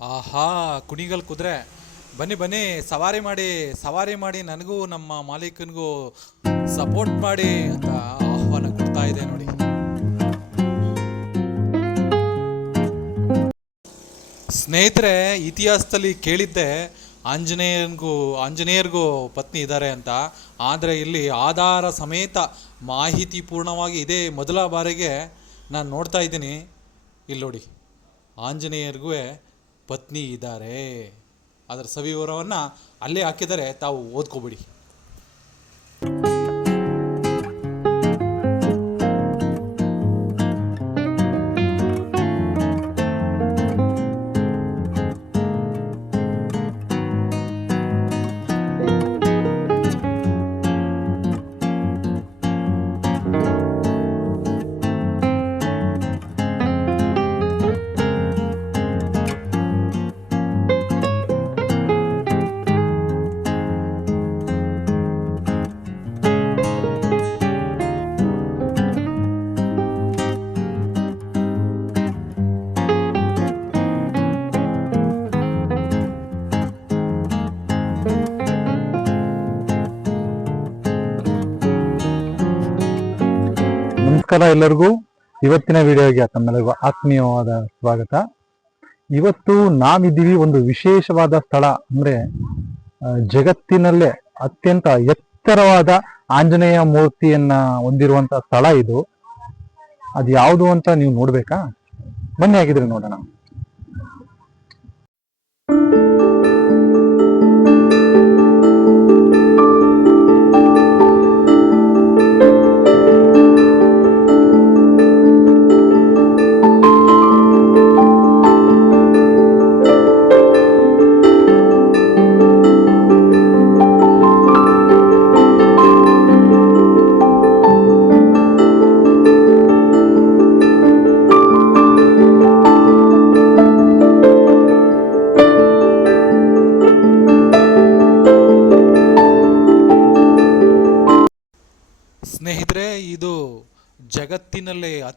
ಆಹಾ, ಕುಣಿಗಲ್ ಕುದುರೆ. ಬನ್ನಿ ಬನ್ನಿ, ಸವಾರಿ ಮಾಡಿ ಸವಾರಿ ಮಾಡಿ ನನಗೂ ನಮ್ಮ ಮಾಲೀಕನಿಗೂ ಸಪೋರ್ಟ್ ಮಾಡಿ ಅಂತ ಆಹ್ವಾನ ಕೊಡ್ತಾ ಇದೆ ನೋಡಿ. ಸ್ನೇಹಿತರೆ, ಇತಿಹಾಸದಲ್ಲಿ ಕೇಳಿದ್ದೆ, ಆಂಜನೇಯನಿಗೂ, ಆಂಜನೇಯರಿಗೂ ಪತ್ನಿ ಇದ್ದಾರೆ ಅಂತ. ಆದರೆ ಇಲ್ಲಿ ಆಧಾರ ಸಮೇತ ಮಾಹಿತಿ ಪೂರ್ಣವಾಗಿ ಇದೇ ಮೊದಲ ಬಾರಿಗೆ ನಾನು ನೋಡ್ತಾ ಇದ್ದೀನಿ. ಇಲ್ಲಿ ನೋಡಿ ಆಂಜನೇಯರಿಗೂ ಪತ್ನಿ ಇದ್ದಾರೆ. ಅದರ ಸವಿವರವನ್ನು ಅಲ್ಲೇ ಹಾಕಿದರೆ ತಾವು ಓದ್ಕೊಬಿಡಿ. ನಮಸ್ಕಾರ ಎಲ್ಲರಿಗೂ. ಇವತ್ತಿನ ವಿಡಿಯೋಗೆ ತಮ್ಮೆಲ್ಲರಿಗೂ ಆತ್ಮೀಯವಾದ ಸ್ವಾಗತ. ಇವತ್ತು ನಾವಿದ್ದೀವಿ ಒಂದು ವಿಶೇಷವಾದ ಸ್ಥಳ ಅಂದ್ರೆ ಜಗತ್ತಿನಲ್ಲೇ ಅತ್ಯಂತ ಎತ್ತರವಾದ ಆಂಜನೇಯ ಮೂರ್ತಿಯನ್ನ ಹೊಂದಿರುವಂತ ಸ್ಥಳ ಇದು. ಅದು ಯಾವುದು ಅಂತ ನೀವು ನೋಡ್ಬೇಕಾ? ಬನ್ನಿ ಆಗಿದ್ರೆ ನೋಡೋಣ.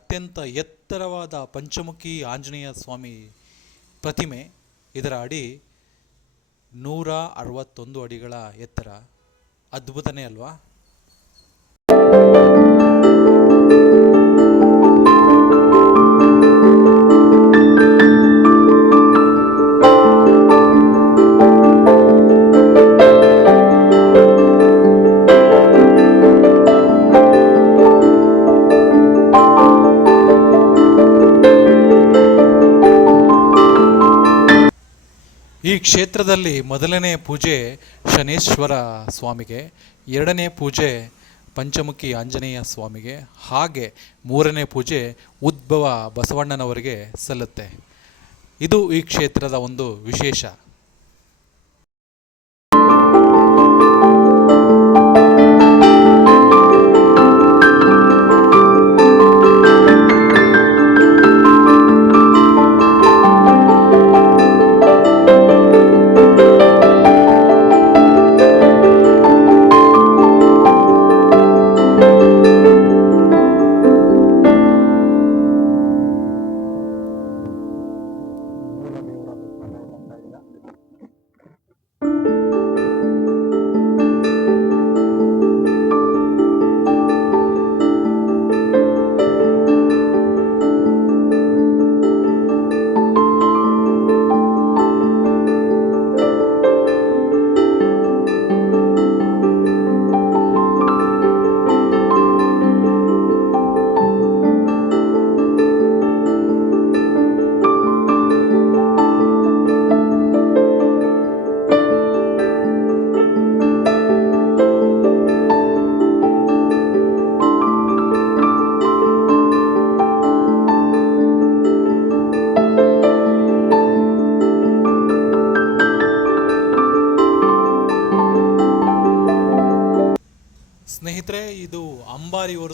ಅತ್ಯಂತ ಎತ್ತರವಾದ ಪಂಚಮುಖಿ ಆಂಜನೇಯ ಸ್ವಾಮಿ ಪ್ರತಿಮೆ ಇದರ ಅಡಿ ನೂರ ಅರವತ್ತೊಂದು ಅಡಿಗಳ ಎತ್ತರ. ಅದ್ಭುತನೇ ಅಲ್ವಾ? ಕ್ಷೇತ್ರದಲ್ಲಿ ಮೊದಲನೇ ಪೂಜೆ ಶನೇಶ್ವರ ಸ್ವಾಮಿಗೆ, ಎರಡನೇ ಪೂಜೆ ಪಂಚಮುಖಿ ಆಂಜನೇಯ ಸ್ವಾಮಿಗೆ, ಹಾಗೆ ಮೂರನೇ ಪೂಜೆ ಉದ್ಭವ ಬಸವಣ್ಣನವರಿಗೆ ಸಲ್ಲುತ್ತೆ. ಇದು ಈ ಕ್ಷೇತ್ರದ ಒಂದು ವಿಶೇಷ.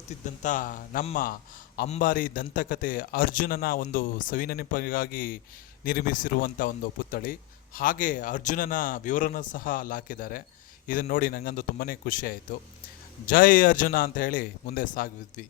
ಅಂಬಾರಿ ಹೊರುತ್ತಿದ್ದಂಥ ನಮ್ಮ ಅಂಬಾರಿ ದಂತಕತೆ ಅರ್ಜುನನ ಒಂದು ಸವಿನೆನಪಿಗಾಗಿ ನಿರ್ಮಿಸಿರುವಂಥ ಒಂದು ಪುತ್ಥಳಿ. ಹಾಗೆ ಅರ್ಜುನನ ವಿವರನ ಸಹ ಅಲ್ಲಿ ಹಾಕಿದ್ದಾರೆ ಇದನ್ನು ನೋಡಿ ನನಗಂದು ತುಂಬಾ ಖುಷಿಯಾಯಿತು ಜೈ ಅರ್ಜುನ ಅಂತ ಹೇಳಿ ಮುಂದೆ ಸಾಗಿದ್ವಿ.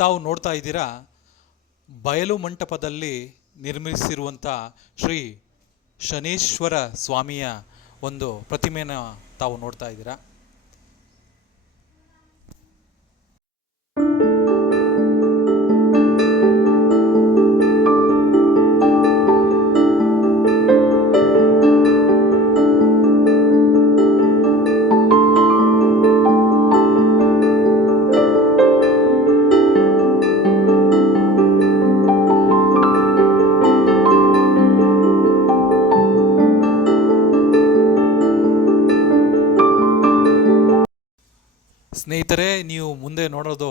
ತಾವು ನೋಡ್ತಾ ಇದ್ದೀರಾ? ಬಯಲು ಮಂಟಪದಲ್ಲಿ ನಿರ್ಮಿಸಿರುವಂಥ ಶ್ರೀ ಶನೇಶ್ವರ ಸ್ವಾಮಿಯ ಒಂದು ಪ್ರತಿಮೆಯನ್ನು ತಾವು ನೋಡ್ತಾ ಇದ್ದೀರಾ? ಮುಂದೆ ನೋಡೋದು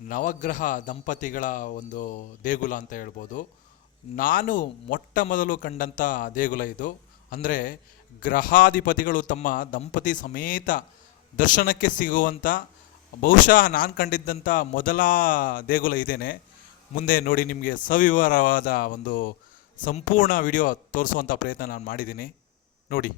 ನವಗ್ರಹ ದಂಪತಿಗಳ ಒಂದು ದೇಗುಲ ಅಂತ ಹೇಳ್ಬೋದು. ನಾನು ಮೊಟ್ಟ ಮೊದಲು ಕಂಡಂಥ ದೇಗುಲ ಇದು. ಅಂದರೆ ಗ್ರಹಾಧಿಪತಿಗಳು ತಮ್ಮ ದಂಪತಿ ಸಮೇತ ದರ್ಶನಕ್ಕೆ ಸಿಗುವಂಥ ಬಹುಶಃ ನಾನು ಕಂಡಿದ್ದಂಥ ಮೊದಲ ದೇಗುಲ ಇದೇನೆ. ಮುಂದೆ ನೋಡಿ ನಿಮಗೆ ಸವಿವರವಾದ ಒಂದು ಸಂಪೂರ್ಣ ವಿಡಿಯೋ ತೋರಿಸುವಂಥ ಪ್ರಯತ್ನ ನಾನು ಮಾಡಿದ್ದೀನಿ. ನೋಡಿ.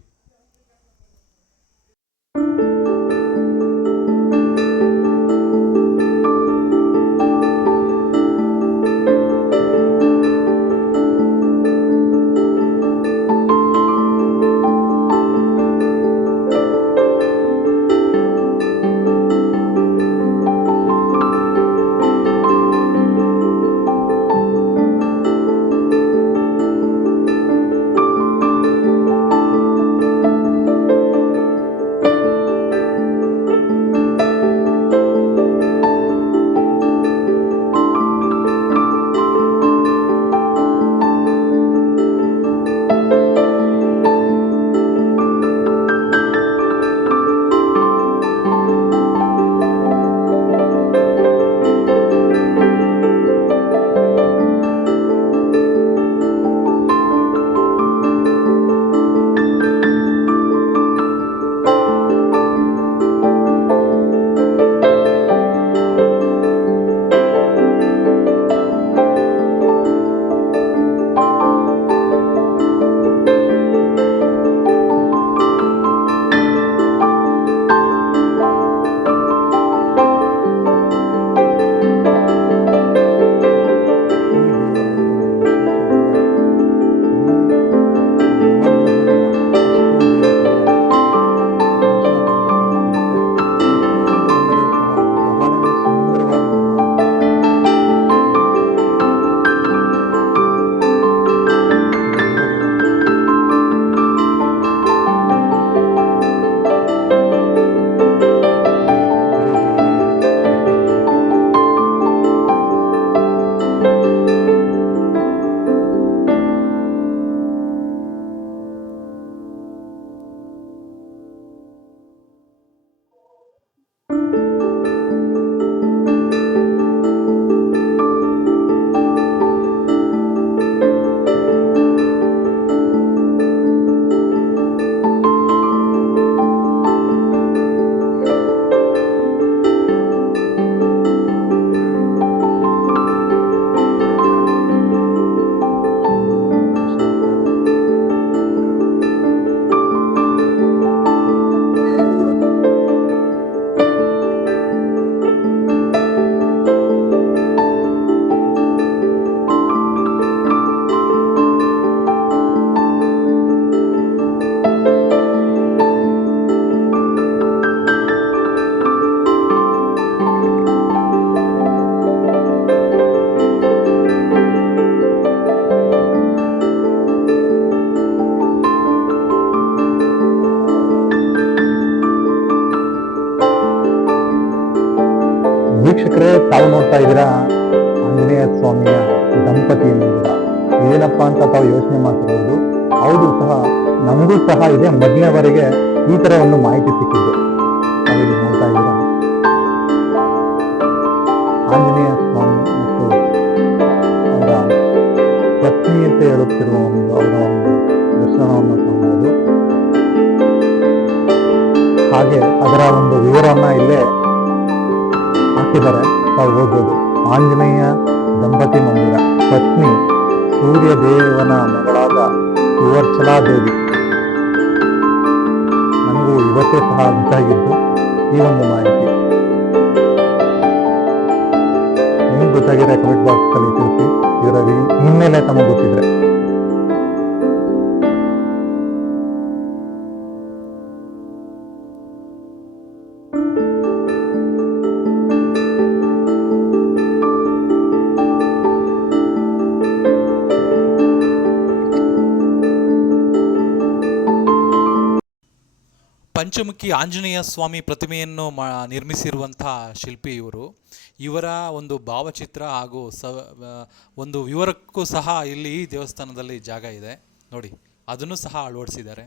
ವೀಕ್ಷಕರೇ, ತಾವು ನೋಡ್ತಾ ಇದ್ದೀರಾ? ಆಂಜನೇಯ ಸ್ವಾಮಿಯ ದಂಪತಿ ಮಂದಿರ ಏನಪ್ಪ ಅಂತ ತಾವು ಯೋಚನೆ ಮಾಡ್ತಿರ್ಬೋದು. ಹೌದು ಸಹ, ನಮಗೂ ಸಹ ಇದೆ ಮೊದಲನೇವರೆಗೆ ಈ ತರ ಒಂದು ಮಾಹಿತಿ ಸಿಕ್ಕಿದ್ದು. ತಾವಿಲ್ಲಿ ನೋಡ್ತಾ ಇದ್ದೀರಾ? ಆಂಜನೇಯ ಸ್ವಾಮಿ ಮತ್ತು ಅವರ ಪತ್ನಿ ಅಂತ ಹೇಳುತ್ತಿರುವ ಒಂದು, ಅವರ ಒಂದು ದರ್ಶನವನ್ನು ಕಾಣಬಹುದು. ಹಾಗೆ ಅದರ ಒಂದು ವಿವರವನ್ನ ಇಲ್ಲೇ ಹಾಕಿದ್ದಾರೆ ತಾವು ಹೋಗೋದು ಆಂಜನೇಯ ದಂಪತಿ ಮಂದಿರ, ಪತ್ನಿ ಸೂರ್ಯ ದೇವನ ಮಗಳಾದ ಸುವರ್ಚಲಾದೇವಿ. ನನಗೂ ಇವತ್ತೇ ಸಹ ಗೊತ್ತಾಗಿದ್ದು ಈ ಒಂದು ಮಾಹಿತಿ. ನಿಮ್ಗೆ ಗೊತ್ತಾಗಿದೆ ಕಮೆಂಟ್ ಬಾಕ್ಸ್ ಅಲ್ಲಿ ತಿಳಿಸಿ. ಇದರ ಹಿನ್ನೆಲೆ ತಮಗೆ ಗೊತ್ತಿದ್ರೆ. ಪಂಚಮುಖಿ ಆಂಜನೇಯ ಸ್ವಾಮಿ ಪ್ರತಿಮೆಯನ್ನು ಮ ನಿರ್ಮಿಸಿರುವಂಥ ಶಿಲ್ಪಿ ಇವರು ಇವರ ಒಂದು ಭಾವಚಿತ್ರ ಹಾಗೂ ಸ ಒಂದು ವಿವರಕ್ಕೂ ಸಹ ಇಲ್ಲಿ ದೇವಸ್ಥಾನದಲ್ಲಿ ಜಾಗ ಇದೆ. ನೋಡಿ, ಅದನ್ನು ಸಹ ಅಳವಡಿಸಿದ್ದಾರೆ.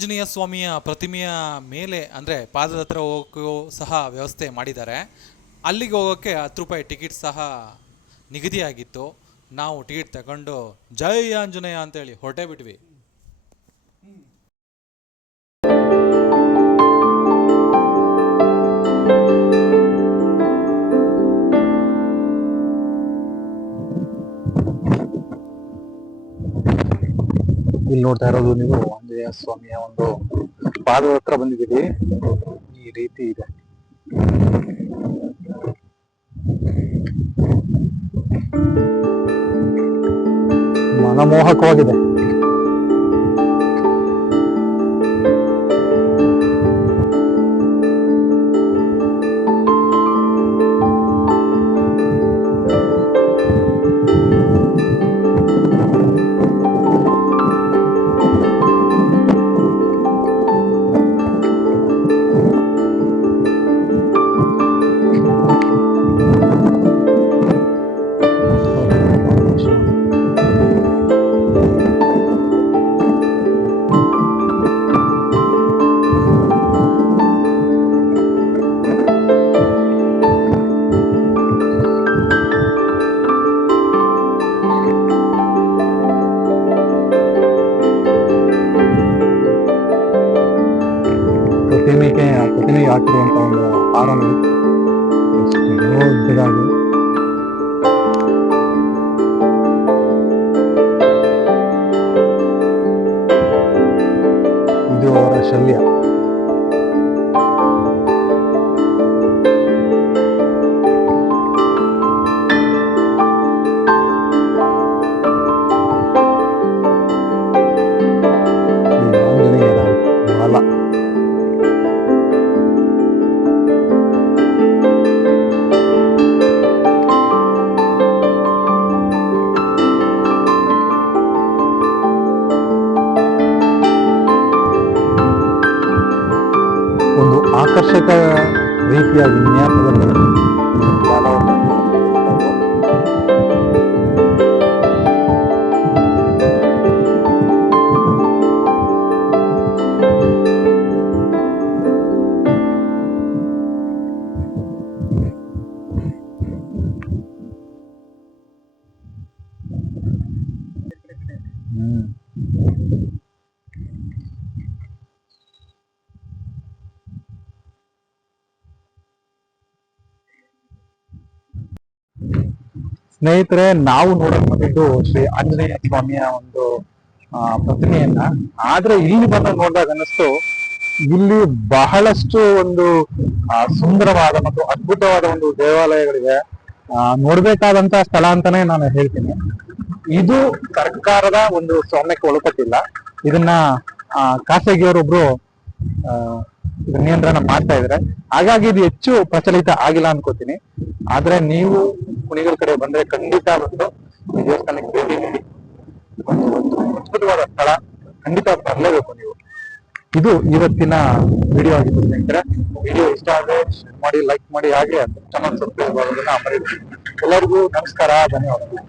ಆಂಜನೇಯ ಸ್ವಾಮಿಯ ಪ್ರತಿಮೆಯ ಮೇಲೆ, ಅಂದರೆ ಪಾದದ ಹತ್ರ ಹೋಗೋಕ್ಕೂ ಸಹ ವ್ಯವಸ್ಥೆ ಮಾಡಿದ್ದಾರೆ. ಅಲ್ಲಿಗೆ ಹೋಗೋಕ್ಕೆ ಹತ್ತು ರೂಪಾಯಿ ಟಿಕೆಟ್ ಸಹ ನಿಗದಿಯಾಗಿತ್ತು. ನಾವು ಟಿಕೆಟ್ ತಗೊಂಡು, ಜೈ ಆಂಜನೇಯ ಅಂತೇಳಿ ಹೊರಟೇ ಬಿಟ್ವಿ. ಇಲ್ಲಿ ನೋಡ್ತಾ ಇರೋದು ನೀವು ಆಂಜನೇಯ ಸ್ವಾಮಿಯ ಒಂದು ಪಾದದ ಹತ್ರ ಬಂದಿದ್ದೀವಿ ಈ ರೀತಿ ಇದೆ. ಮನಮೋಹಕವಾಗಿದೆ. ಇದು ಅವರ ಆಕರ್ಷಕ ರೀತಿಯ ವಿನ್ಯಾಸದಲ್ಲಿ ಈ ಸ್ನೇಹಿತರೆ, ನಾವು ನೋಡಕ್ ಬಂದಿದ್ದು ಶ್ರೀ ಆಂಜನೇಯ ಸ್ವಾಮಿಯ ಒಂದು ಪ್ರತಿಮೆಯನ್ನ. ಆದ್ರೆ ಇಲ್ಲಿ ಬಂದ ನೋಡಿದಾಗ ಅನ್ನಿಸ್ತು, ಇಲ್ಲಿ ಬಹಳಷ್ಟು ಒಂದು ಸುಂದರವಾದ ಮತ್ತು ಅದ್ಭುತವಾದ ಒಂದು ದೇವಾಲಯಗಳಿವೆ. ನೋಡ್ಬೇಕಾದಂತ ಸ್ಥಳ ಅಂತಾನೆ ನಾನು ಹೇಳ್ತೀನಿ. ಇದು ಸರ್ಕಾರದ ಒಂದು ಸ್ವಾಮ್ಯಕ್ಕೆ ಒಳಪಟ್ಟಿಲ್ಲ. ಇದನ್ನ ಖಾಸಗಿಯವರೊಬ್ರು ನಿಯಂತ್ರಣ ಮಾಡ್ತಾ ಇದ್ರೆ, ಹಾಗಾಗಿ ಇದು ಹೆಚ್ಚು ಪ್ರಚಲಿತ ಆಗಿಲ್ಲ ಅನ್ಕೋತೀನಿ. ಆದ್ರೆ ನೀವು ಕುಣಿಗಲ್ ಕಡೆ ಬಂದ್ರೆ ಖಂಡಿತ ಬಂದು ದೇವಸ್ಥಾನಕ್ಕೆ ಭೇಟಿ ನೀಡಿ. ಒಂದು ಒಂದು ಅದ್ಭುತವಾದ ಸ್ಥಳ. ಖಂಡಿತ ಬರಲೇಬೇಕು ನೀವು. ಇದು ಇವತ್ತಿನ ವಿಡಿಯೋ ಆಗಿತ್ತು ಸ್ನೇಹಿತರೆ. ವಿಡಿಯೋ ಇಷ್ಟ ಆದ್ರೆ ಶೇರ್ ಮಾಡಿ ಲೈಕ್ ಮಾಡಿ, ಹಾಗೆ ಚಾನಲ್ ಸಬ್ಸ್ಕ್ರೈಬ್ ಆಗೋದನ್ನ ಮರೀತೀನಿ ಎಲ್ಲರಿಗೂ ನಮಸ್ಕಾರ, ಧನ್ಯವಾದಗಳು.